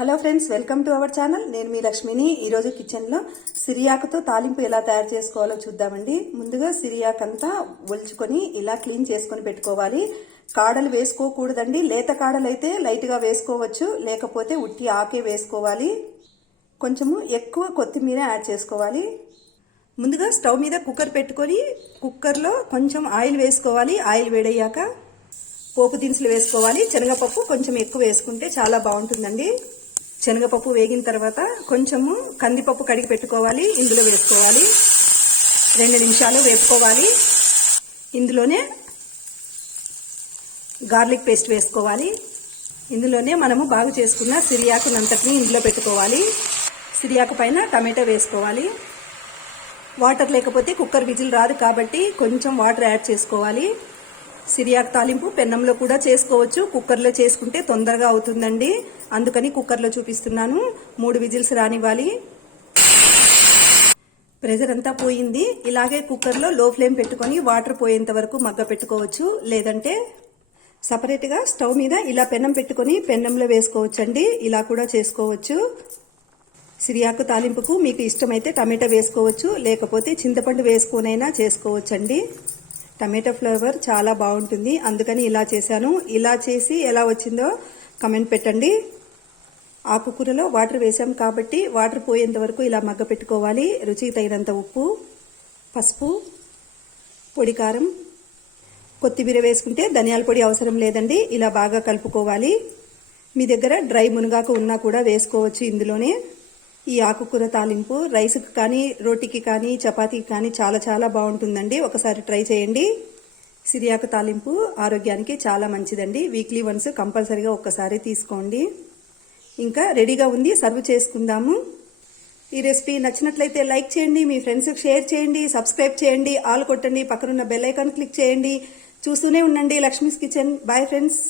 Hello friends, welcome to our channel. నేను మీ లక్ష్మిని. ఈరోజు కిచెన్లో సిరియాకుతో తాలింపు ఎలా తయారు చేసుకోవాలో చూద్దామండి. ముందుగా సిరియాకు అంతా ఒలుచుకొని ఇలా క్లీన్ చేసుకొని పెట్టుకోవాలి. కాడలు వేసుకోకూడదండి. లేత కాడలు అయితే లైట్గా వేసుకోవచ్చు, లేకపోతే ఉట్టి ఆకే వేసుకోవాలి. కొంచెము ఎక్కువ కొత్తిమీర యాడ్ చేసుకోవాలి. ముందుగా స్టవ్ మీద కుక్కర్ పెట్టుకొని కుక్కర్లో కొంచెం ఆయిల్ వేసుకోవాలి. ఆయిల్ వేడయ్యాక పోపు దినుసులు వేసుకోవాలి. శనగపప్పు కొంచెం ఎక్కువ వేసుకుంటే చాలా బాగుంటుందండి. శనగపప్పు వేగిన తర్వాత కొంచెము కందిపప్పు కడిగి పెట్టుకోవాలి, ఇందులో వేసుకోవాలి. 2 నిమిషాలు వేపుకోవాలి. ఇందులోనే గార్లిక్ పేస్ట్ వేసుకోవాలి. ఇందులోనే మనము బాగా చేసుకున్న సిరియాకునంతటిని ఇందులో పెట్టుకోవాలి. సిరియాకు పైన టమాటో వేసుకోవాలి. వాటర్ లేకపోతే కుక్కర్ విజిల్ రాదు కాబట్టి కొంచెం వాటర్ యాడ్ చేసుకోవాలి. సిరియాకు తాలింపు పెన్నంలో కూడా చేసుకోవచ్చు, కుక్కర్లో చేసుకుంటే తొందరగా అవుతుందండి. అందుకని కుక్కర్లో చూపిస్తున్నాను. 3 విజిల్స్ రానివ్వాలి. ప్రెషర్ అంతా పోయింది. ఇలాగే కుక్కర్లో లో ఫ్లేమ్ పెట్టుకొని వాటర్ పోయేంత వరకు మగ్గ పెట్టుకోవచ్చు. లేదంటే సపరేట్గా స్టవ్ మీద ఇలా పెన్నం పెట్టుకొని పెన్నంలో వేసుకోవచ్చండి. ఇలా కూడా చేసుకోవచ్చు. సిరియాకు తాలింపుకు మీకు ఇష్టమైతే టమాటా వేసుకోవచ్చు, లేకపోతే చింతపండు వేసుకొనైనా చేసుకోవచ్చండి. టమాటో ఫ్లేవర్ చాలా బాగుంటుంది, అందుకని ఇలా చేశాను. ఇలా చేసి ఎలా వచ్చిందో కమెంట్ పెట్టండి. ఆకుకూరలో వాటర్ వేసాం కాబట్టి వాటర్ పోయేంత వరకు ఇలా మగ్గ పెట్టుకోవాలి. రుచికి తగినంత ఉప్పు, పసుపు, పొడి కారం, కొత్తిమీర వేసుకుంటే ధనియాల పొడి అవసరం లేదండి. ఇలా బాగా కలుపుకోవాలి. మీ దగ్గర డ్రై మునగాకు ఉన్నా కూడా వేసుకోవచ్చు ఇందులోనే. ఈ ఆకుకూర తాలింపు రైస్కి కానీ, రోటీకి కానీ, చపాతీకి కానీ చాలా చాలా బాగుంటుందండి. ఒకసారి ట్రై చేయండి. సిరియాకు తాలింపు ఆరోగ్యానికి చాలా మంచిదండి. వీక్లీ వన్స్ కంపల్సరీగా ఒక్కసారి తీసుకోండి. ఇంకా రెడీగా ఉంది, సర్వ్ చేసుకుందాము. ఈ రెసిపీ నచ్చినట్లయితే లైక్ చేయండి, మీ ఫ్రెండ్స్కి షేర్ చేయండి, సబ్స్క్రైబ్ చేయండి, ఆల్ కొట్టండి, పక్కనున్న బెల్ ఐకాన్ క్లిక్ చేయండి. చూస్తూనే ఉండండి లక్ష్మీస్ కిచెన్. Bye friends.